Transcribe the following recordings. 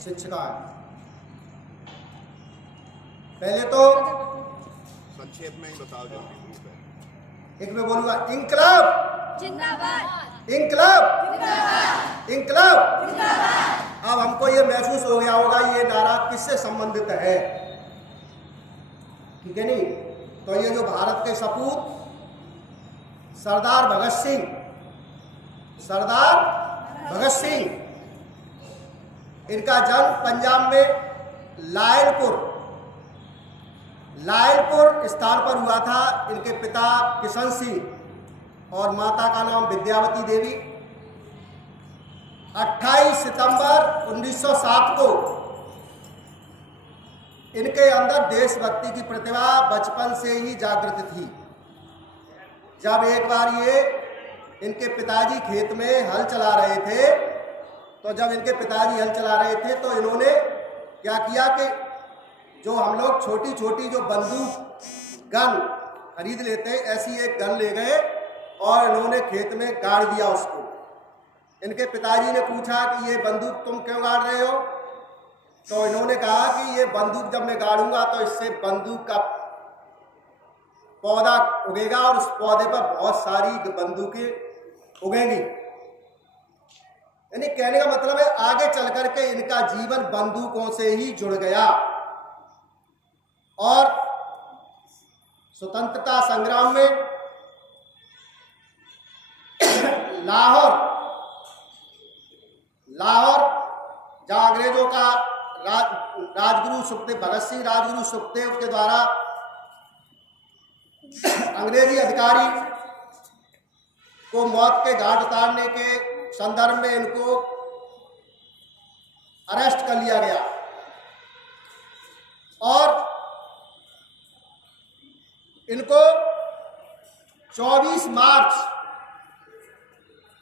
शिक्षिकाएं। पहले तो संक्षेप में ही बताओ जो एक में बोलूंगा, इंकलाब जिंदाबाद, इंकलाब जिंदाबाद, इंकलाब। जिंदाबाद। अब हमको ये महसूस हो गया होगा ये नारा किससे संबंधित है, ठीक है नहीं? तो ये जो भारत के सपूत सरदार भगत सिंह, सरदार भगत सिंह, इनका जन्म पंजाब में लायलपुर स्थान पर हुआ था। इनके पिता किशन सिंह और माता का नाम विद्यावती देवी। 28 सितंबर 1907 को इनके अंदर देशभक्ति की प्रतिभा बचपन से ही जागृत थी। जब एक बार ये इनके पिताजी खेत में हल चला रहे थे, तो जब इनके पिताजी हल चला रहे थे तो इन्होंने क्या किया कि जो हम लोग छोटी छोटी जो बंदूक गन खरीद लेते हैं, ऐसी एक गन ले गए और इन्होंने खेत में गाड़ दिया उसको। इनके पिताजी ने पूछा कि ये बंदूक तुम क्यों गाड़ रहे हो? तो इन्होंने कहा कि ये बंदूक जब मैं गाड़ूंगा तो इससे बंदूक का पौधा उगेगा और उस पौधे पर बहुत सारी बंदूकें उगेंगी। यानी कहने का मतलब है आगे चल करके इनका जीवन बंदूकों से ही जुड़ गया। और स्वतंत्रता संग्राम में लाहौर जहां अंग्रेजों का राजगुरु सुखदेव, भगत सिंह राजगुरु सुखदेव के द्वारा अंग्रेजी अधिकारी को मौत के घाट उतारने के संदर्भ में इनको अरेस्ट कर लिया गया और इनको 24 मार्च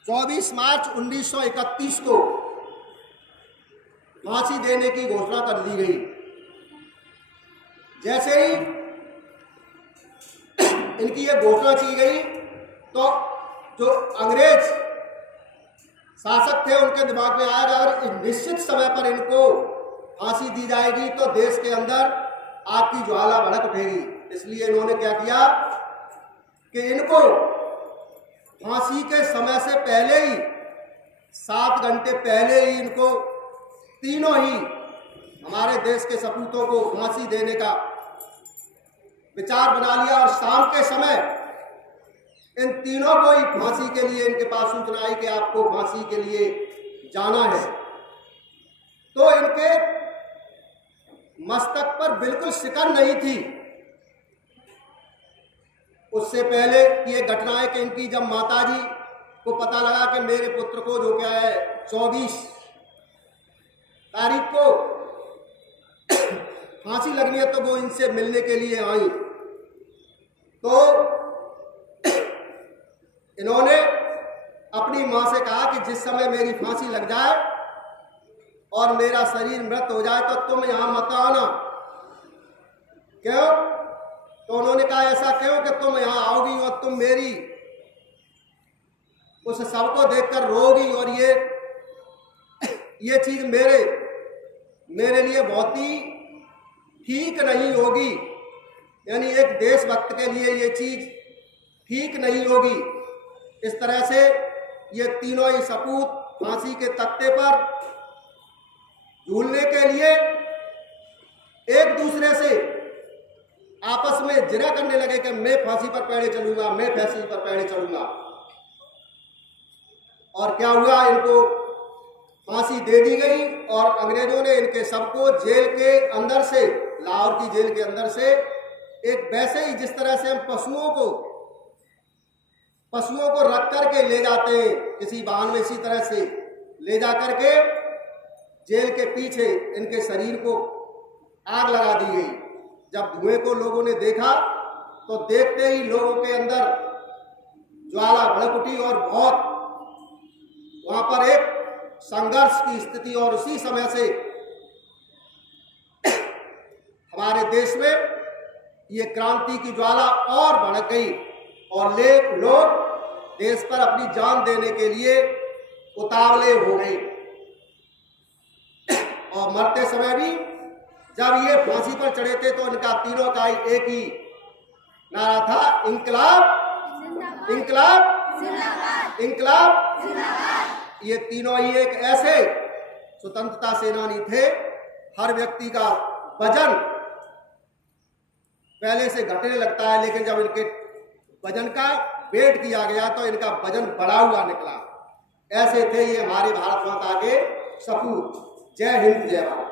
1931 को फांसी देने की घोषणा कर दी गई। जैसे ही इनकी ये घोषणा की गई तो जो अंग्रेज शासक थे उनके दिमाग में आया अगर इस निश्चित समय पर इनको फांसी दी जाएगी तो देश के अंदर आग की ज्वाला भड़क उठेगी। इसलिए इन्होंने क्या किया कि इनको फांसी के समय से पहले ही 7 घंटे पहले ही इनको तीनों ही हमारे देश के सपूतों को फांसी देने का विचार बना लिया और शाम के समय इन तीनों को ही फांसी के लिए इनके पास सूचना आई कि आपको फांसी के लिए जाना है। तो इनके मस्तक पर बिल्कुल शिकन नहीं थी। उससे पहले की ये घटना है कि इनकी जब माताजी को पता लगा कि मेरे पुत्र को जो क्या है 24 तारीख को फांसी लगनी है तो वो इनसे मिलने के लिए आई। तो इन्होंने अपनी मां से कहा कि जिस समय मेरी फांसी लग जाए और मेरा शरीर मृत हो जाए तो तुम यहां मत आना। क्यों? तो उन्होंने कहा ऐसा क्यों कि तुम यहां आओगी और तुम मेरी उस सबको देखकर रोगी और ये चीज मेरे लिए बहुत ही ठीक नहीं होगी। यानी एक देशभक्त के लिए ये चीज ठीक नहीं होगी। इस तरह से ये तीनों ही सपूत फांसी के तख्ते पर झूलने के लिए एक दूसरे से आपस में जिरा करने लगे कि मैं फांसी पर पैरे चलूंगा, मैं फांसी पर पैरे चलूंगा। और क्या हुआ, इनको फांसी दे दी गई और अंग्रेजों ने इनके सबको जेल के अंदर से, लाहौर की जेल के अंदर से एक वैसे ही जिस तरह से हम पशुओं को रख करके ले जाते हैं किसी वाहन में, इसी तरह से ले जा करके जेल के पीछे इनके शरीर को आग लगा दी गई। जब धुएं को लोगों ने देखा तो देखते ही लोगों के अंदर ज्वाला भड़क उठी और बहुत वहां पर एक संघर्ष की स्थिति। और उसी समय से हमारे देश में ये क्रांति की ज्वाला और भड़क गई और लोग देश पर अपनी जान देने के लिए उतावले हो गए। और मरते समय भी जब ये फांसी पर चढ़े थे तो इनका तीनों का एक ही नारा था, इंकलाब इंकलाब इंकलाब। ये तीनों ही एक ऐसे स्वतंत्रता सेनानी थे, हर व्यक्ति का वजन पहले से घटने लगता है, लेकिन जब इनके वजन का वेट किया गया तो इनका वजन बढ़ा हुआ निकला। ऐसे थे ये हमारे भारत माता के सपूत। जय हिंद, जय भारत।